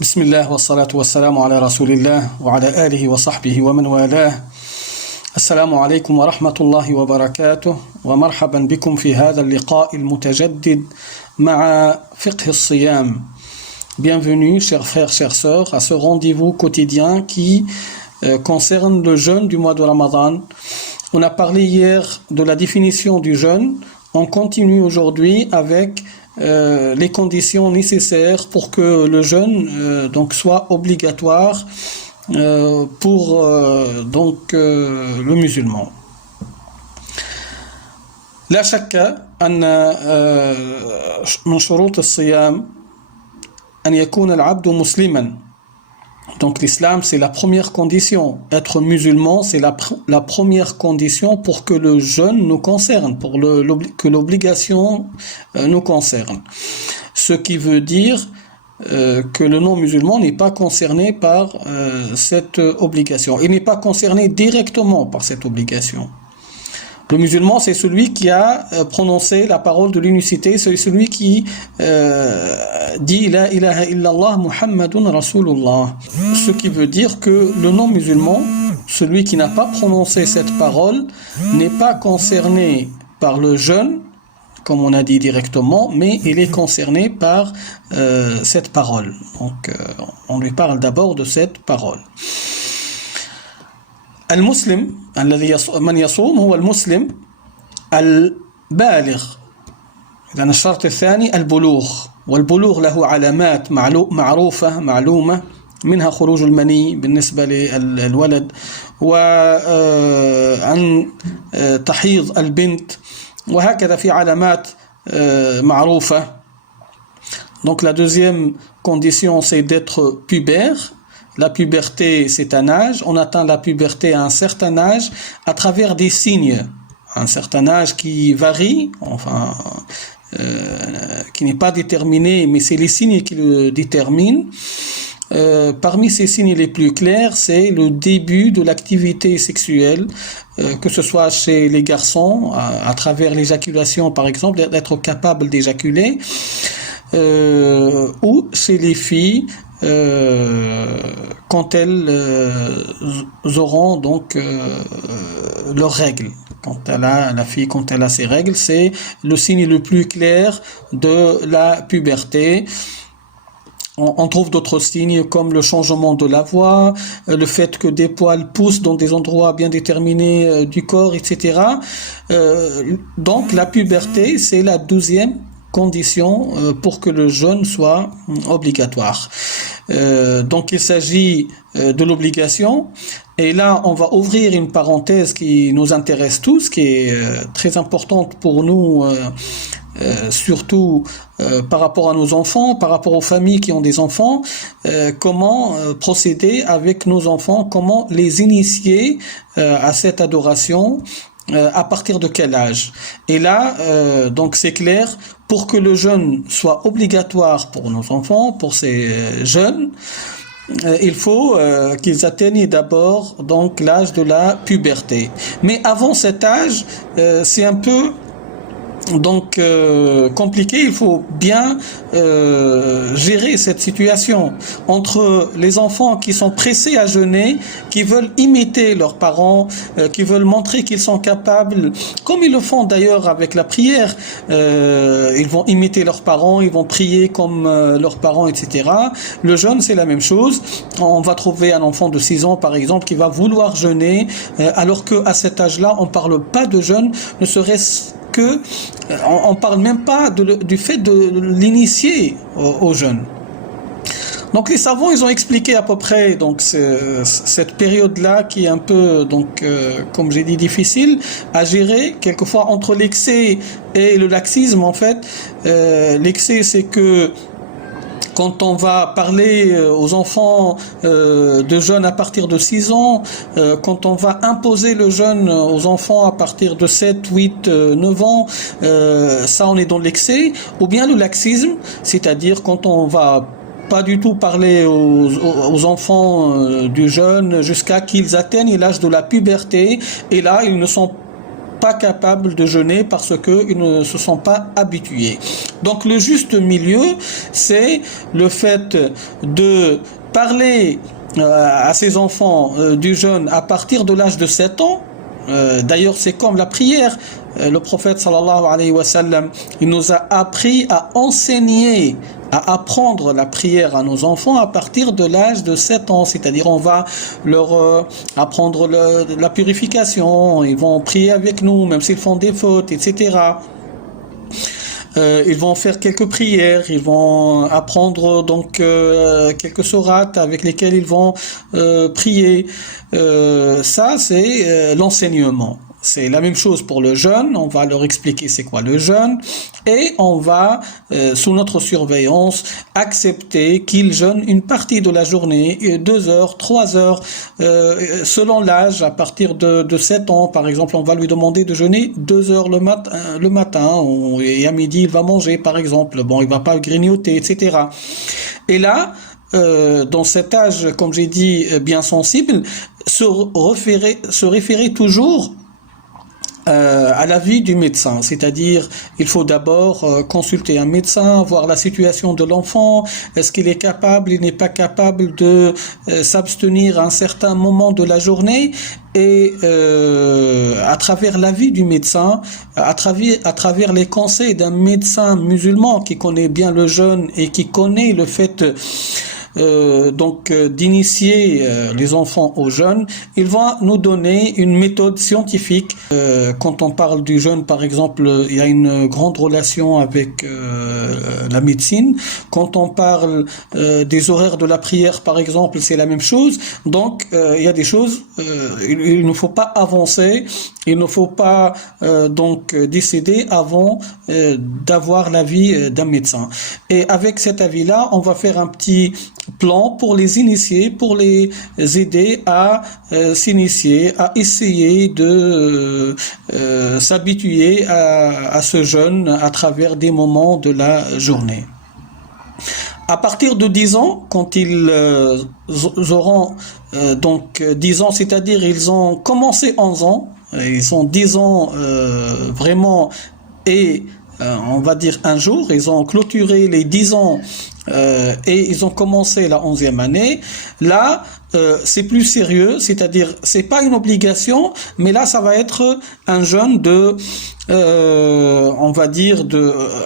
بسم الله والصلاة والسلام على رسول الله وعلى آله وصحبه ومن والاه. السلام عليكم ورحمة الله وبركاته ومرحبا بكم في هذا اللقاء المتجدد مع فقه الصيام. Bienvenue chers frères, chères sœurs à ce rendez-vous quotidien qui concerne le jeûne du mois de Ramadan. On a parlé hier de la définition du jeûne. On continue aujourd'hui avec les conditions nécessaires pour que le jeûne donc soit obligatoire pour le musulman. لا شك أن من شروط الصيام أن يكون العبد مسلما. Donc l'islam, c'est la première condition. Être musulman, c'est la première condition pour que le jeûne nous concerne, pour que l'obligation nous concerne. Ce qui veut dire que le non-musulman n'est pas concerné par cette obligation. Il n'est pas concerné directement par cette obligation. Le musulman, c'est celui qui a prononcé la parole de l'unicité, c'est celui qui dit La ilaha illallah Muhammadun Rasulullah. Ce qui veut dire que le non-musulman, celui qui n'a pas prononcé cette parole, n'est pas concerné par le jeûne, comme on a dit directement, mais il est concerné par cette parole. Donc, on lui parle d'abord de cette parole. المسلم الذي من يصوم هو المسلم البالغ. إذن الشرط الثاني البلوغ، والبلوغ له علامات معروفة معلومة، منها خروج المني بالنسبة للولد، وعن تحيض البنت، وهكذا في علامات معروفة. Donc la deuxième condition, c'est d'être pubère. La puberté, c'est un âge. On atteint la puberté à un certain âge à travers des signes. Un certain âge qui varie, qui n'est pas déterminé, mais c'est les signes qui le déterminent. Parmi ces signes les plus clairs, c'est le début de l'activité sexuelle, que ce soit chez les garçons, à travers l'éjaculation par exemple, d'être capable d'éjaculer, ou chez les filles, quand elles auront donc leurs règles. Quand elle a ses règles, c'est le signe le plus clair de la puberté. On trouve d'autres signes comme le changement de la voix, le fait que des poils poussent dans des endroits bien déterminés du corps, etc. Donc la puberté, c'est la 12e condition pour que le jeûne soit obligatoire. Donc il s'agit de l'obligation, et là on va ouvrir une parenthèse qui nous intéresse tous, qui est très importante pour nous, surtout par rapport à nos enfants, par rapport aux familles qui ont des enfants, comment procéder avec nos enfants, comment les initier à cette adoration, à partir de quel âge. Et là, donc c'est clair, pour que le jeûne soit obligatoire pour nos enfants, pour ces jeunes, il faut qu'ils atteignent d'abord donc l'âge de la puberté. Mais avant cet âge, c'est un peu compliqué. Il faut bien gérer cette situation entre les enfants qui sont pressés à jeûner, qui veulent imiter leurs parents, qui veulent montrer qu'ils sont capables, comme ils le font d'ailleurs avec la prière. Ils vont imiter leurs parents, ils vont prier comme leurs parents, etc. Le jeûne, c'est la même chose. On va trouver un enfant de 6 ans par exemple qui va vouloir jeûner, alors qu'à cet âge-là on parle pas de jeûne, ne serait-ce que on parle même pas du fait de l'initier au jeûne. Donc les savants, ils ont expliqué à peu près donc cette période-là qui est un peu comme j'ai dit difficile à gérer quelquefois entre l'excès et le laxisme. En fait, l'excès, c'est que quand on va parler aux enfants de jeûne à partir de 6 ans, quand on va imposer le jeûne aux enfants à partir de 7, 8, 9 ans, ça on est dans l'excès, ou bien le laxisme, c'est-à-dire quand on va pas du tout parler aux enfants du jeûne jusqu'à qu'ils atteignent l'âge de la puberté, et là ils ne sont pas capables de jeûner parce qu'ils ne se sont pas habitués. Donc le juste milieu, c'est le fait de parler à ses enfants du jeûne à partir de l'âge de 7 ans. D'ailleurs, c'est comme la prière. Le prophète sallallahu alayhi wa sallam, il nous a appris à enseigner, à apprendre la prière à nos enfants à partir de l'âge de 7 ans. C'est-à-dire, on va leur apprendre la purification, ils vont prier avec nous, même s'ils font des fautes, etc. Ils vont faire quelques prières, ils vont apprendre donc quelques sourates avec lesquelles ils vont prier. Ça, c'est l'enseignement. C'est la même chose pour le jeûne, on va leur expliquer c'est quoi le jeûne et on va, sous notre surveillance, accepter qu'ils jeûnent une partie de la journée, 2 heures, 3 heures, selon l'âge, à partir de 7 ans, par exemple, on va lui demander de jeûner 2 heures le matin et à midi il va manger, par exemple, bon, il va pas grignoter, etc. Et là, dans cet âge, comme j'ai dit, bien sensible, se référer toujours à l'avis du médecin, c'est-à-dire il faut d'abord consulter un médecin, voir la situation de l'enfant, est-ce qu'il est capable, il n'est pas capable de s'abstenir à un certain moment de la journée, et à travers l'avis du médecin, à travers les conseils d'un médecin musulman qui connaît bien le jeûne et qui connaît le fait d'initier les enfants au jeûne, il va nous donner une méthode scientifique. Quand on parle du jeûne, par exemple, il y a une grande relation avec la médecine. Quand on parle des horaires de la prière, par exemple, c'est la même chose. Donc, il y a des choses, il ne faut pas avancer, il ne faut pas décider avant d'avoir l'avis d'un médecin. Et avec cet avis-là, on va faire un petit plan pour les initier, pour les aider à s'initier, à essayer de s'habituer à ce jeûne à travers des moments de la journée. À partir de 10 ans, quand ils auront 10 ans, c'est-à-dire ils ont commencé 11 ans, ils ont 10 ans vraiment et on va dire un jour, ils ont clôturé les 10 ans et ils ont commencé la 11e année. Là, c'est plus sérieux, c'est-à-dire c'est pas une obligation, mais là ça va être un jeûne de on va dire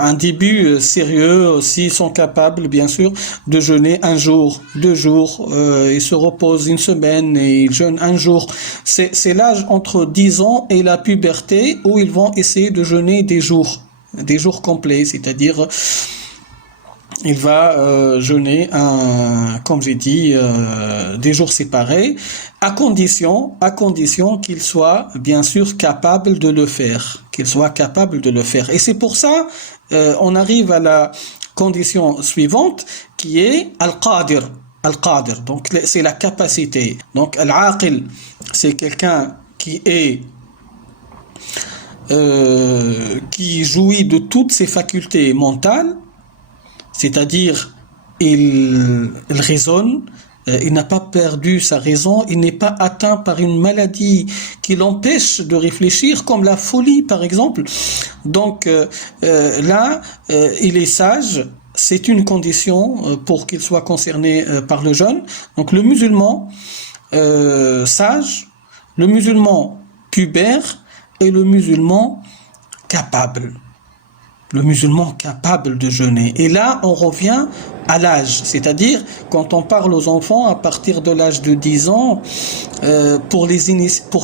un début sérieux. S'ils sont capables bien sûr de jeûner un jour, 2 jours, ils se reposent une semaine et ils jeûnent un jour. C'est l'âge entre 10 ans et la puberté où ils vont essayer de jeûner des jours complets, c'est-à-dire il va jeûner comme j'ai dit, des jours séparés, à condition qu'il soit bien sûr capable de le faire, Et c'est pour ça, on arrive à la condition suivante, qui est al-qadir. Al-qadir, donc c'est la capacité. Donc al-aqil, c'est quelqu'un qui jouit de toutes ses facultés mentales, c'est-à-dire il raisonne, il n'a pas perdu sa raison, il n'est pas atteint par une maladie qui l'empêche de réfléchir, comme la folie par exemple. Donc là, il est sage, c'est une condition pour qu'il soit concerné par le jeûne. Donc le musulman sage, le musulman pubère et le musulman capable. Le musulman capable de jeûner. Et là, on revient à l'âge. C'est-à-dire, quand on parle aux enfants à partir de l'âge de 10 ans, pour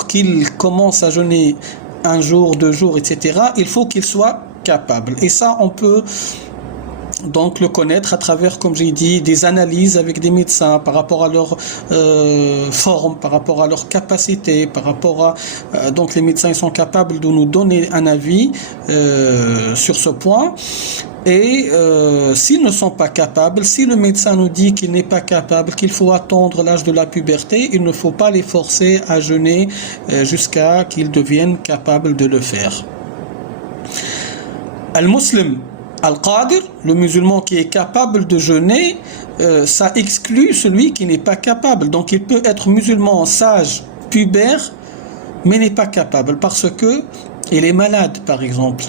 qu'ils commencent à jeûner un jour, 2 jours, etc., il faut qu'ils soient capables. Et ça, on peut donc le connaître à travers, comme j'ai dit, des analyses avec des médecins par rapport à leur forme, par rapport à leur capacité, par rapport à donc les médecins ils sont capables de nous donner un avis sur ce point. Et s'ils ne sont pas capables, si le médecin nous dit qu'il n'est pas capable, qu'il faut attendre l'âge de la puberté, il ne faut pas les forcer à jeûner jusqu'à qu'ils deviennent capables de le faire. Al-Muslim Al-Qadir, le musulman qui est capable de jeûner, ça exclut celui qui n'est pas capable. Donc il peut être musulman sage, pubère, mais n'est pas capable parce que elle est malade par exemple,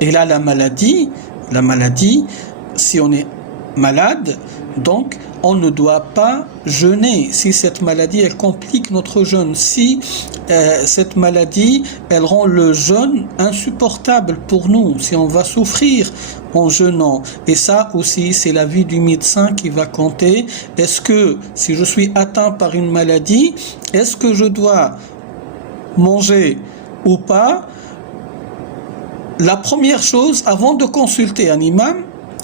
et là la maladie, si on est malade, donc on ne doit pas jeûner si cette maladie elle complique notre jeûne, si cette maladie elle rend le jeûne insupportable pour nous, si on va souffrir en jeûnant. Et ça aussi c'est l'avis du médecin qui va compter. Est-ce que si je suis atteint par une maladie, est-ce que je dois manger ou pas? La première chose, avant de consulter un imam,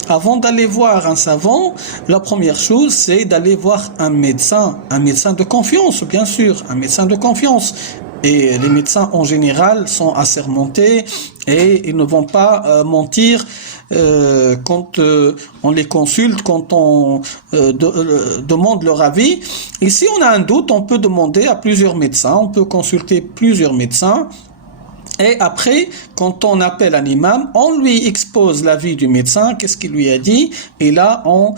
avant d'aller voir un savant, la première chose, c'est d'aller voir un médecin de confiance, bien sûr, un médecin de confiance. Et les médecins, en général, sont assermentés et ils ne vont pas mentir quand on les consulte, quand on demande leur avis. Et si on a un doute, on peut demander à plusieurs médecins, on peut consulter plusieurs médecins. Et après, quand on appelle un imam, on lui expose l'avis du médecin, qu'est-ce qu'il lui a dit, et là on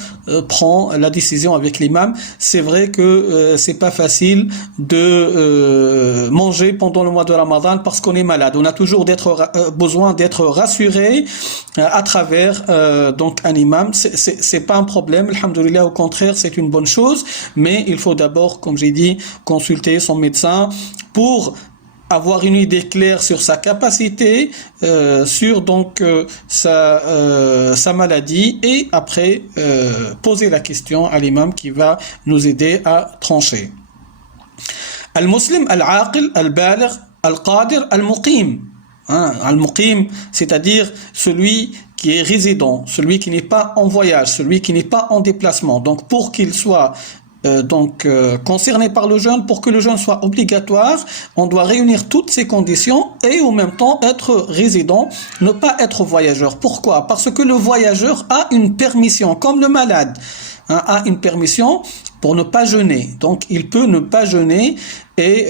prend la décision avec l'imam. C'est vrai que c'est pas facile de manger pendant le mois de Ramadan parce qu'on est malade. On a toujours besoin d'être rassuré à travers donc un imam. C'est pas un problème, alhamdoulilah, au contraire, c'est une bonne chose, mais il faut d'abord, comme j'ai dit, consulter son médecin pour avoir une idée claire sur sa capacité, sur donc sa maladie, et après poser la question à l'imam qui va nous aider à trancher. Al-Muslim, al-Aqil, al-Baligh, al-Qadir, al-Muqim. Al-Muqim, c'est-à-dire celui qui est résident, celui qui n'est pas en voyage, celui qui n'est pas en déplacement. Donc pour qu'il soit concerné par le jeûne, pour que le jeûne soit obligatoire, on doit réunir toutes ces conditions et en même temps être résident, ne pas être voyageur. Pourquoi? Parce que le voyageur a une permission, comme le malade a une permission pour ne pas jeûner. Donc il peut ne pas jeûner et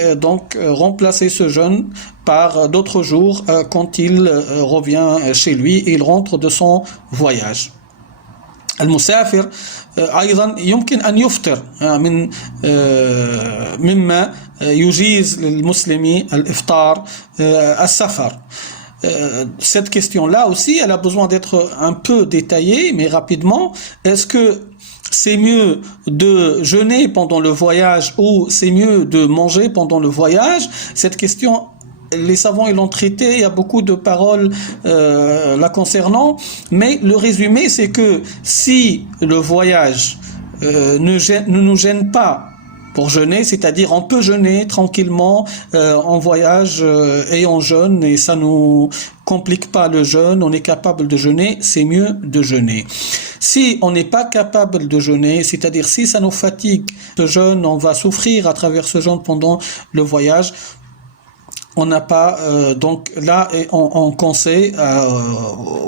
remplacer ce jeûne par d'autres jours quand il revient chez lui et il rentre de son voyage. المسافر أيضا يمكن أن يفطر من مما يجيز للمسلم الإفطار السفر. Cette question-là aussi, elle a besoin d'être un peu détaillée, mais rapidement. Est-ce que c'est mieux de jeûner pendant le voyage ou c'est mieux de manger pendant le voyage? Cette question, les savants ils l'ont traité, il y a beaucoup de paroles la concernant, mais le résumé c'est que si le voyage ne nous gêne pas pour jeûner, c'est-à-dire on peut jeûner tranquillement en voyage et en jeûne et ça nous complique pas le jeûne, on est capable de jeûner, c'est mieux de jeûner. Si on n'est pas capable de jeûner, c'est-à-dire si ça nous fatigue ce jeûne, on va souffrir à travers ce jeûne pendant le voyage, on n'a pas donc là on conseille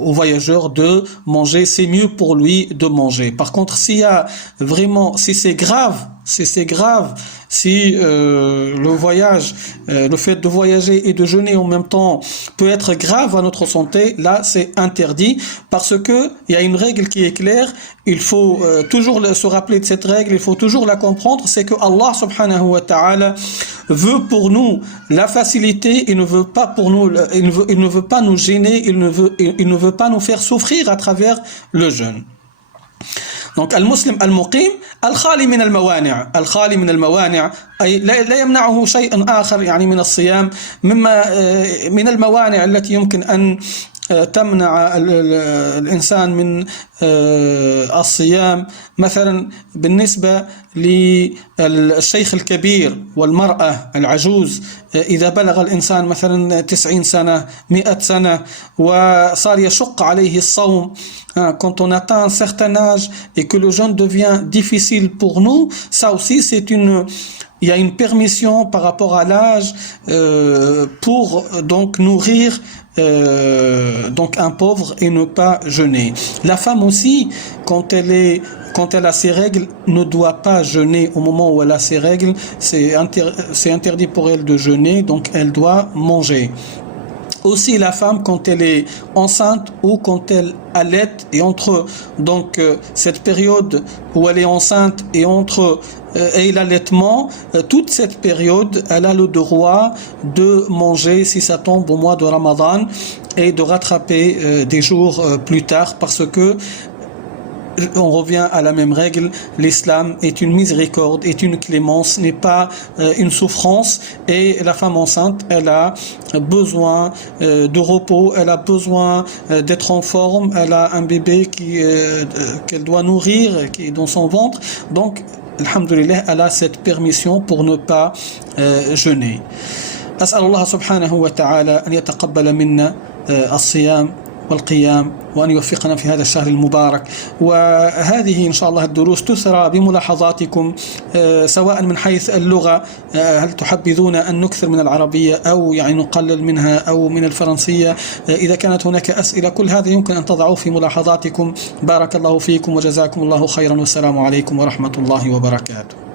aux voyageurs de manger, c'est mieux pour lui de manger. Par contre, s'il y a vraiment, si c'est grave, si le voyage, le fait de voyager et de jeûner en même temps peut être grave à notre santé, là c'est interdit parce que il y a une règle qui est claire. Il faut toujours se rappeler de cette règle, il faut toujours la comprendre, c'est que Allah subhanahu wa ta'ala veut pour nous la facilité, il ne veut pas pour nous, il ne veut pas nous gêner, il ne veut pas nous faire souffrir à travers le jeûne. Donc المسلم المقيم الخالي من الموانع أي لا يمنعه شيء آخر يعني من الصيام مما من الموانع التي يمكن أن تمنع الإنسان من الصيام. مثلا بالنسبة للشيخ الكبير والمرأة العجوز، إذا بلغ الإنسان مثلا 90 سنة 100 سنة وصار يشق عليه الصوم، quand on atteint un certain âge et que le jeûne devient difficile pour nous, ça aussi il y a une permission par rapport à l'âge pour donc nourrir donc un pauvre et ne pas jeûner. La femme aussi, quand elle a ses règles, ne doit pas jeûner au moment où elle a ses règles. C'est interdit pour elle de jeûner, donc elle doit manger. aussi la femme quand elle est enceinte ou quand elle allait, et entre donc cette période où elle est enceinte et l'allaitement, toute cette période, elle a le droit de manger si ça tombe au mois de Ramadan et de rattraper des jours plus tard, parce que on revient à la même règle, l'islam est une miséricorde, est une clémence, n'est pas une souffrance, et la femme enceinte, elle a besoin de repos, elle a besoin d'être en forme, elle a un bébé qu'elle doit nourrir, qui est dans son ventre, donc alhamdulillah, elle a cette permission pour ne pas jeûner. أسأل الله سبحانه وتعالى أن يتقبل منا الصيام والقيام، وأن يوفقنا في هذا الشهر المبارك. وهذه إن شاء الله الدروس تثرى بملاحظاتكم، سواء من حيث اللغة، هل تحبذون أن نكثر من العربية أو يعني نقلل منها، أو من الفرنسية. إذا كانت هناك أسئلة، كل هذا يمكن أن تضعوه في ملاحظاتكم. بارك الله فيكم وجزاكم الله خيرا، والسلام عليكم ورحمة الله وبركاته.